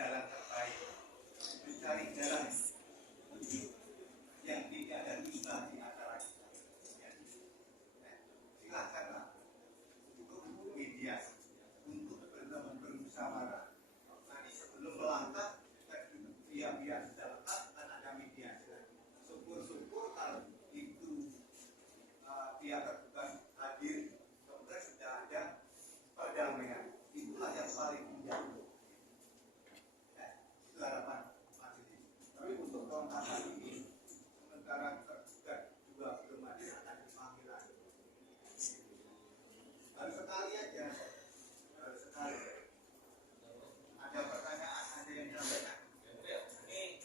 jalan terbaik, mencari jalan yang tidak ada dusta di antara kita. Silakanlah untuk mediasi, untuk bermusyawarah. Nanti sebelum melangkah, pihak-pihak sudah lekat dan ada mediasi. Syukur-syukur kalau itu pihak tergugat hadir, kemudian sudah ada perdamaian. Itulah yang paling menjauh. Itu harapan majelis. Tapi untuk kontakan ini, sementara tergugat juga belum ada akan dipanggil lagi. Baru sekali aja, baru sekali. Ada pertanyaan, ada yang disampaikan. Ini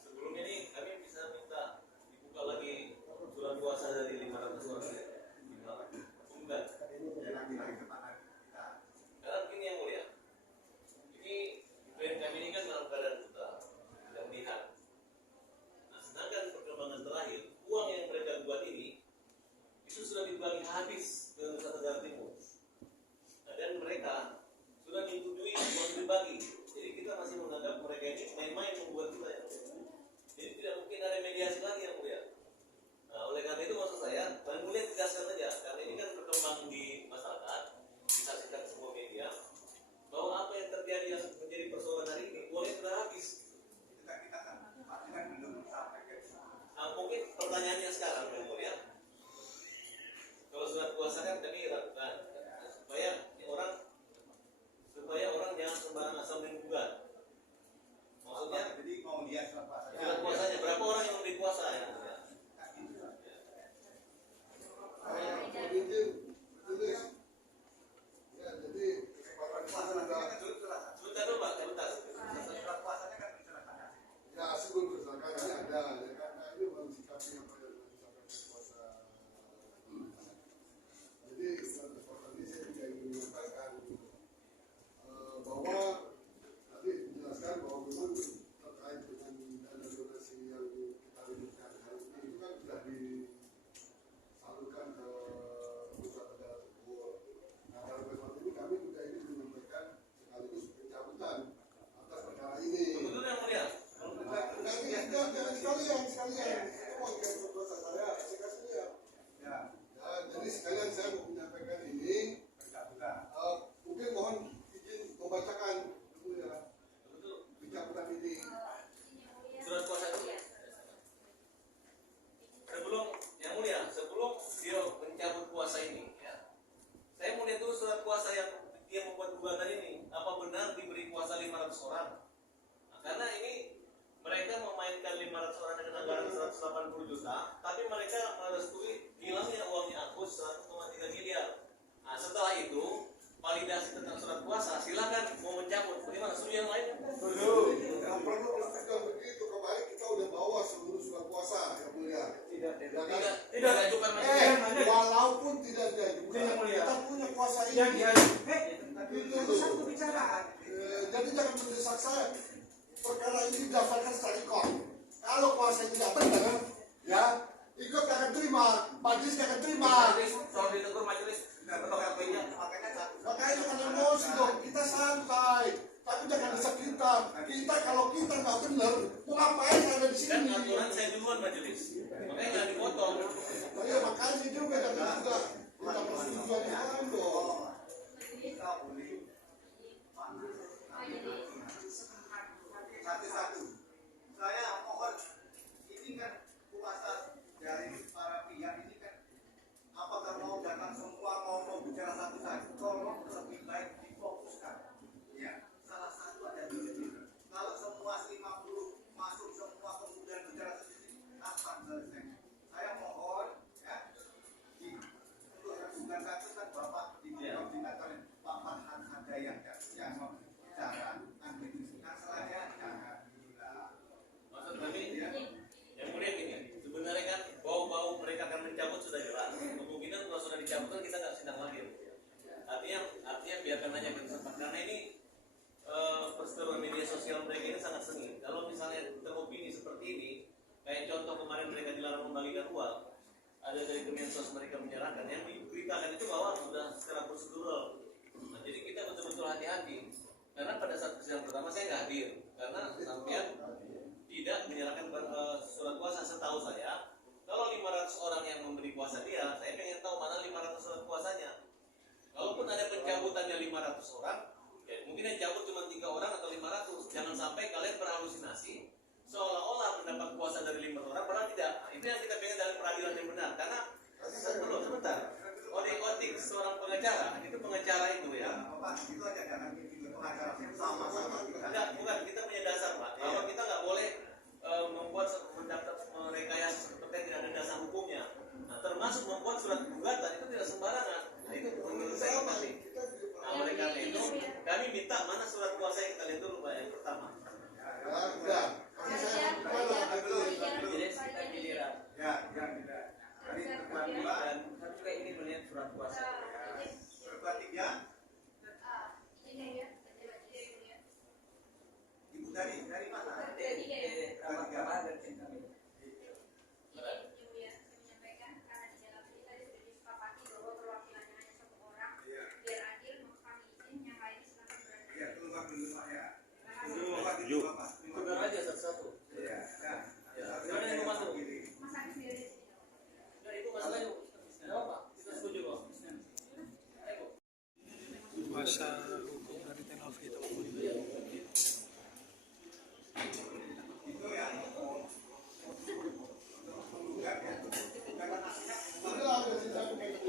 sebelumnya nih kami bisa minta dibuka lagi surat kuasa dari 500 orang. Enggak. Lagi-lagi kepada kita. Karena begini yang mulia, ini klien kami ini kan dalam keadaan buta, tidak melihat. Nah, sedangkan perkembangan terakhir, uang yang mereka buat ini itu sudah dibagi habis ke Nusa Tenggara Timur. Nah, dan mereka sudah disetujui uang dibagi. Jadi kita masih menganggap mereka ini main-main membuat kita ya. Jadi tidak mungkin ada mediasi lagi yang mulia. Nah, oleh karena itu maksud saya, Bang Mulia tegaskan saja, karena ini kan berkembang di masyarakat, disaksikan semua media, bahwa apa yang terjadi yang menjadi persoalan hari ini, uangnya sudah habis. Kita kan belum sampai ke sana. Nah, mungkin pertanyaannya sekarang, Bang Mulia, kalau surat kuasa kan kami lakukan supaya orang jangan sembarangan asal menggugat. Maksudnya, jadi mau lihat surat kuasanya. surat kuasanya berapa orang yang memberi kuasa ya? Sebentar dulu Pak, sebentar. Surat kuasanya kan diserahkan. Ya, sebelum tersangka ada, ya karena ini mensikapi apa yang disampaikan kuasa. Jadi dalam kesempatan ini saya juga ingin menyampaikan bahwa tadi menjelaskan bahwa memang terkait dengan dana donasi yang kita ributkan hari ini itu kan sudah disalurkan ke Nusa Tenggara Timur. Nah, dalam kesempatan ini kami juga ingin menyampaikan sekaligus pencabutan atas perkara ini. Betul yang mulia. Sekalian. Itu mau diatur kuasa saya kasih lihat. Ya, Jadi sekalian saya mau menyampaikan ini. pencabutan. Mungkin mohon izin membacakan dulu ya. Betul. Pencabutan ini. Surat kuasa itu. Sebelum dia mencabut kuasa ini, ya. Saya mau lihat dulu surat kuasa yang dia membuat gugatan ini. Apa benar diberi kuasa 500 orang? Nah, karena ini mereka memainkan 500 orang dengan anggaran 180 juta, tapi mereka merestui hilangnya uangnya Agus 1,3 miliar. Nah, setelah itu validasi tentang surat kuasa, silakan mau mencabut. Bagaimana? Setuju yang lain? Yang perlu pastikan begitu, kemarin kita udah bawa seluruh surat kuasa yang mulia. Tidak diajukan majelis. Walaupun tidak diajukan, kita punya kuasa ini. Itu Satu bicaraan. Jadi jangan mendesak saya. Perkara ini didaftarkan secara ikon. Kalau kuasa ini tidak benar, ya ikut akan terima, majelis akan terima. Soal ditegur majelis, Makanya jangan emosi dong, kita santai. Tapi jangan desak kita. Kalau kita nggak benar, mau ngapain ada di dan sini? aturan saya duluan majelis, makanya jangan dipotong. Ya makanya juga jangan juga minta persetujuan yang lain dong. Kita boleh satu-satu. Saya mohon, ini kan kuasa dari para pihak ini kan, apakah mau datang semua, mau bicara satu-satu, tolong lebih baik difokuskan. Ya, salah satu ada di sini. Kalau semua 50 masuk semua kemudian bicara sendiri, kapan selesainya? Saya mohon, ya, untuk bukan satu kan Bapak di koordinator Pak Farhan ada yang bicara nah selanya jangan gila. Maksud kami, yang mulia gini, sebenarnya kan bau-bau mereka akan mencabut sudah jelas. Kemungkinan kalau sudah dicabut kan kita nggak sidang lagi. Artinya biarkan aja kita sempat, karena ini perseteruan media sosial mereka ini sangat sengit. Kalau misalnya teropini seperti ini, kayak contoh kemarin mereka dilarang membagikan uang, ada dari Kemensos mereka menyerahkan, yang diberitakan itu bahwa sudah secara prosedural. Nah, jadi kita betul-betul hati-hati, karena pada saat persidangan pertama saya surat kuasa setahu saya, kalau 500 orang yang memberi kuasa dia, saya pengen tahu mana 500 surat kuasanya. Kalaupun ada pencabutannya 500 orang, ya mungkin yang cabut cuma 3 orang atau 500. Jangan sampai kalian berhalusinasi seolah-olah mendapat kuasa dari 5 orang, padahal tidak. Nah, itu yang kita pengen dalam peradilan yang benar. Karena sebentar, otik seorang pengacara, itu pengacara itu ya. Bapak, itu aja jangan bikin pengacara sama-sama kita. Enggak, bukan, kita punya dasar Pak. Bahwa kita nggak boleh membuat merekayasa seperti tidak ada dasar hukumnya. Nah, termasuk membuat surat gugatan itu tidak sembarangan. Nah, itu menurut saya penting. Nah, oleh karena itu kami minta mana surat kuasa yang kita lihat dulu Pak yang pertama. Udah. Ya, tidak. Tadi tekan dua, Dan kami juga ingin melihat surat kuasa. berbuat tiga. Ibu dari mana? Ramah dan cinta kami. Ya, keluar dulu Pak ya. Keluar dulu Bapak. Tukar aja satu-satu. Iya, ya. Gimana yang mau masuk? Ini. Nah, itu masalahnya. Nggak apa, kita setuju kok. Ayo. Kuasa hukum dari Tenovi itu. Itu ya. Menggugat ya. Karena nasibnya Udah ada sisa begini.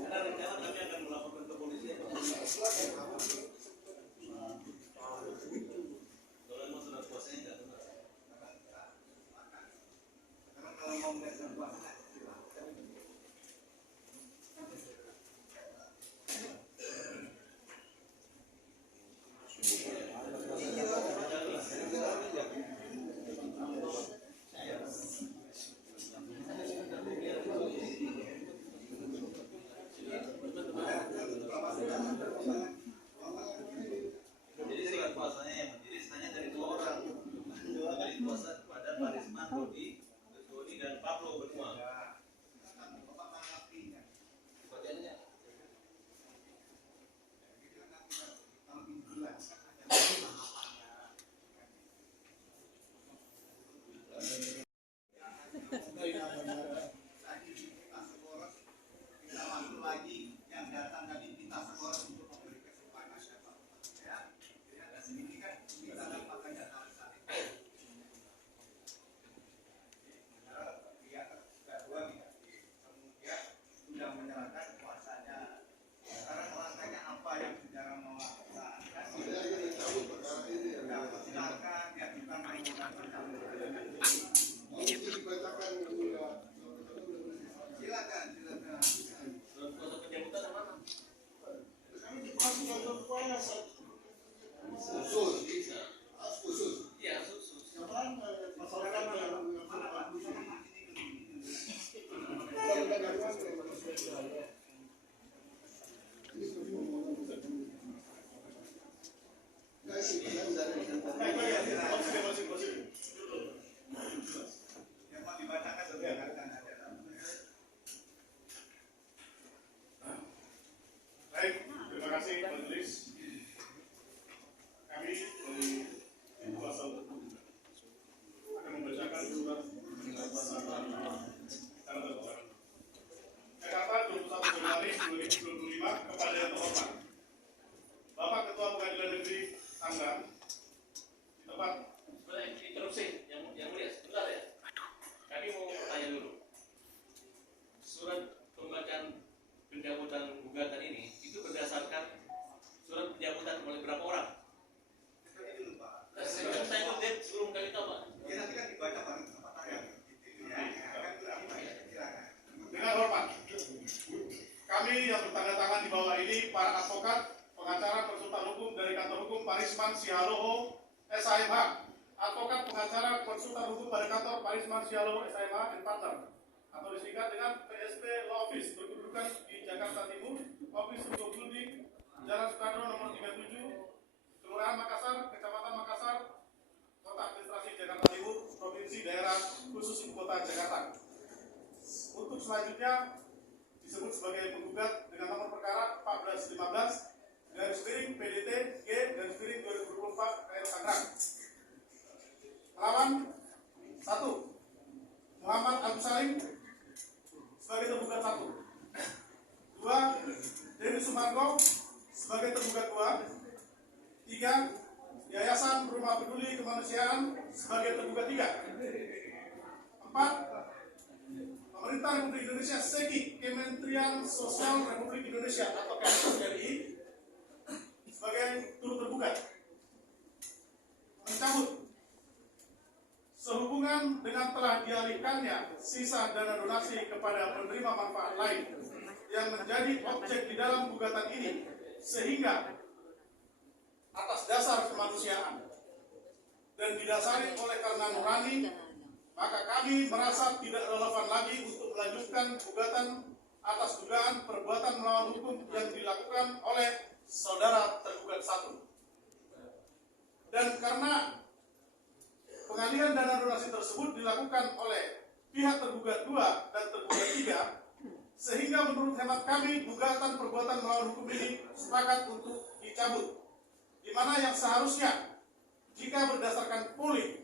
Karena rencana kami akan melaporkan ke polisi. Kalau memang surat kuasanya tidak benar. karena kalau mau melihat sebuah silahkan. Jadi surat kuasanya yang menjadi hanya dari 2 orang. Dari kuasa kepada Pak Risman, Dodi dan Pablo berdua. Silakan Bapak tanggapinya. Bacaannya. Kalau bimbingan. Tadi kita sekolah, kita masuk lagi yang datang tadi kita sekolah untuk memberi kesempatan siapa ya. Jadi ada sedikit kan kita dapatkan data saling. Pihak kedua kemudian sudah menyerahkan kuasanya. Sekarang melangkahnya apa yang saudara mau lakukan? Saya ingin cabut perkara ini. Ya, silakan ya kita menggunakan Ini dibacakan udah. silakan. Surat kuasa pencabutan yang mana? Kami dikasih surat kuasa. Khusus. Khusus. Iya, khusus. Yang mana? Masalah mana? Yang mau dibacakan silakan aja. Baik, terima kasih majelis. Kami dari kuasa hukum akan membacakan surat kuasa secara terbaru. Jakarta 21 Januari 2025 kepada yang terhormat Bapak Ketua Pengadilan Negeri Tangerang di tempat Boleh interupsi yang mulia, sebentar ya. Kami mau bertanya dulu. Surat pembacaan pencabutan gugatan ini itu berdasarkan kami yang bertanda tangan di bawah ini para advokat, pengacara, konsultan hukum dari kantor hukum Parisman Sialoho SHMH, advokat pengacara konsultan hukum dari kantor Parisman Sialoho SHMH and Partner, atau disingkat dengan PSP Law Office, berkedudukan di Jakarta Timur, Office Hukum Building, Jalan Soekarno nomor 37, Kelurahan Makassar, Kecamatan Makassar, Kota Administrasi Jakarta Timur, Provinsi Daerah Khusus Ibu Kota Jakarta. Untuk selanjutnya disebut sebagai penggugat dengan nomor perkara 1415 PDT G 2024 PN Tangerang. Lawan 1. Muhammad Agus Salim sebagai tergugat 1. 2. Dewi Sumargo sebagai tergugat 2. 3. Yayasan Rumah Peduli Kemanusiaan sebagai tergugat 3. 4. Pemerintah Republik Indonesia SEGI, Kementerian Sosial Republik Indonesia atau Kemensos RI sebagai turut tergugat. Mencabut sehubungan dengan telah dialihkannya sisa dana donasi kepada penerima manfaat lain yang menjadi objek di dalam gugatan ini, sehingga atas dasar kemanusiaan dan didasari oleh karena nurani, maka kami merasa tidak relevan lagi untuk melanjutkan gugatan atas dugaan perbuatan melawan hukum yang dilakukan oleh saudara tergugat 1. Dan karena pengalihan dana donasi tersebut dilakukan oleh pihak tergugat 2 dan tergugat 3, sehingga menurut hemat kami gugatan perbuatan melawan hukum ini sepakat untuk dicabut, di mana yang seharusnya jika berdasarkan pulih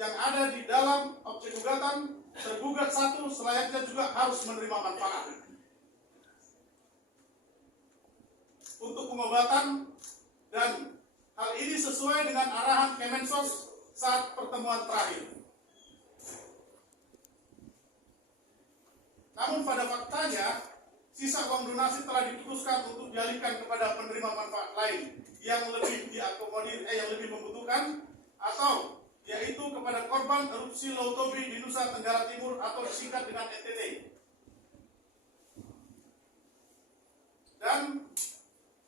yang ada di dalam objek gugatan, tergugat 1 selayaknya juga harus menerima manfaat untuk pengobatan, dan hal ini sesuai dengan arahan Kemensos saat pertemuan terakhir. Namun pada faktanya, sisa uang donasi telah diputuskan untuk dialihkan kepada penerima manfaat lain yang lebih diakomodir, yang lebih membutuhkan, atau yaitu kepada korban erupsi Laut Tobi di Nusa Tenggara Timur atau disingkat dengan NTT. Dan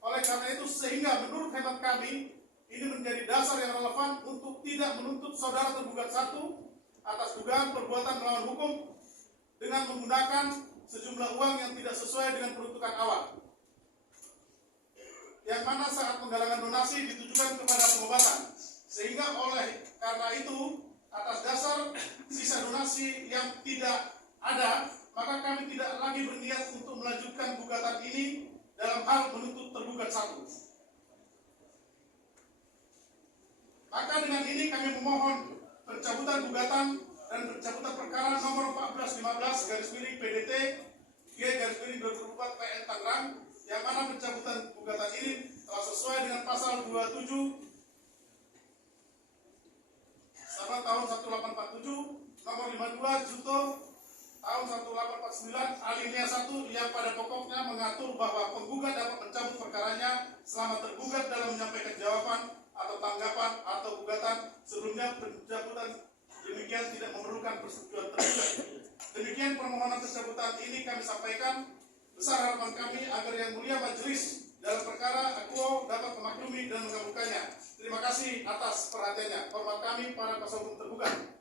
oleh karena itu, sehingga menurut hemat kami ini menjadi dasar yang relevan untuk tidak menuntut saudara tergugat 1 atas dugaan perbuatan melawan hukum dengan menggunakan sejumlah uang yang tidak sesuai dengan peruntukan awal, yang mana saat penggalangan donasi ditujukan kepada pengobatan. Sehingga oleh karena itu, atas dasar sisa donasi yang tidak ada, maka kami tidak lagi berniat untuk melanjutkan gugatan ini dalam hal menuntut tergugat 1. Maka dengan ini kami memohon pencabutan gugatan dan pencabutan perkara nomor 1415 PDT G 2024 PN Tangerang, yang mana pencabutan gugatan ini telah sesuai dengan pasal 27 tahun 1847 nomor 52 Junto tahun 1849 alinea 1, yang pada pokoknya mengatur bahwa penggugat dapat mencabut perkaranya selama tergugat dalam menyampaikan jawaban atau tanggapan atau gugatan sebelumnya. Pencabutan demikian tidak memerlukan persetujuan tergugat. Demikian permohonan pencabutan ini kami sampaikan. Besar harapan kami agar yang mulia majelis dalam perkara akuo dapat memaklumi dan mengabulkannya. Terima kasih atas perhatiannya. Hormat kami para kuasa hukum tergugat.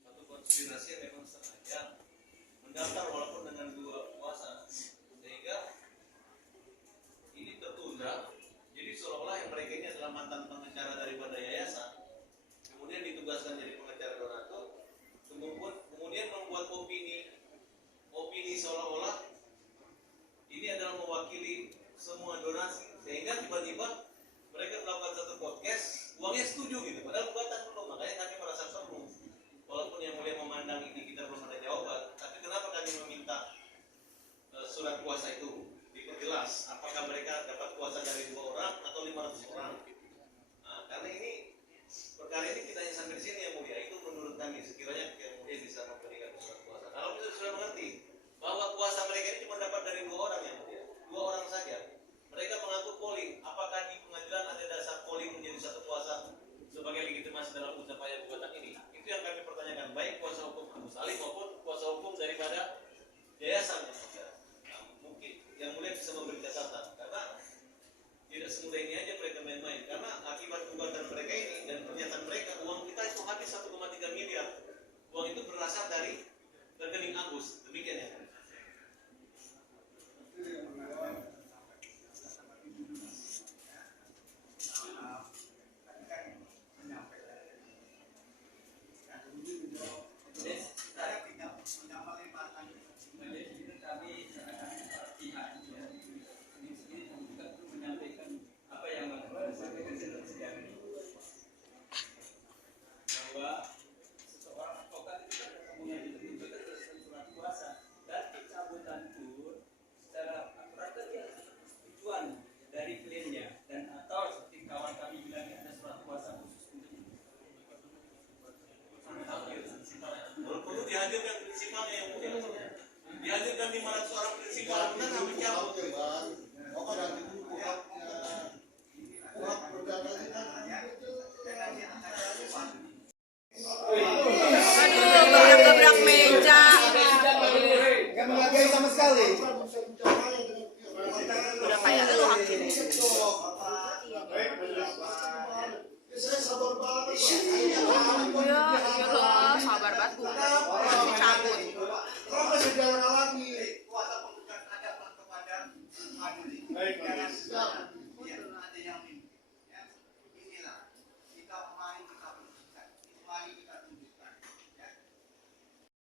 Satu konspirasi yang memang sengaja mendaftar walaupun dengan 2 kuasa, sehingga ini tertunda. Jadi seolah-olah yang mereka ini adalah mantan pengacara daripada yayasan, kemudian ditugaskan jadi pengacara donatur, kemudian membuat opini seolah-olah ini adalah mewakili semua donasi, sehingga tiba-tiba mereka melakukan satu podcast, uangnya setuju gitu, padahal gugatan belum. Makanya kami merasa seru, walaupun yang mulia memandang ini kita belum ada jawaban, tapi kenapa kami meminta surat kuasa itu diperjelas, apakah mereka dapat kuasa dari 2 orang atau 500 orang. Nah, karena ini perkara ini kita yang sampai di sini yang mulia, itu menurut kami sekiranya yang mulia bisa memberikan surat kuasa. Kalau kita sudah mengerti bahwa kuasa mereka ini cuma dapat dari 2 orang yang mulia, 2 orang saja. Mereka mengaku polling, apakah di pengadilan ada dasar polling menjadi satu kuasa sebagai legitimasi dalam upaya gugatan ini? Itu yang kami pertanyakan, baik kuasa hukum Agus Salim maupun kuasa hukum daripada yayasan yang ada. Nah, mungkin bisa bicara dengan Udah kayak lu hakim. Betul.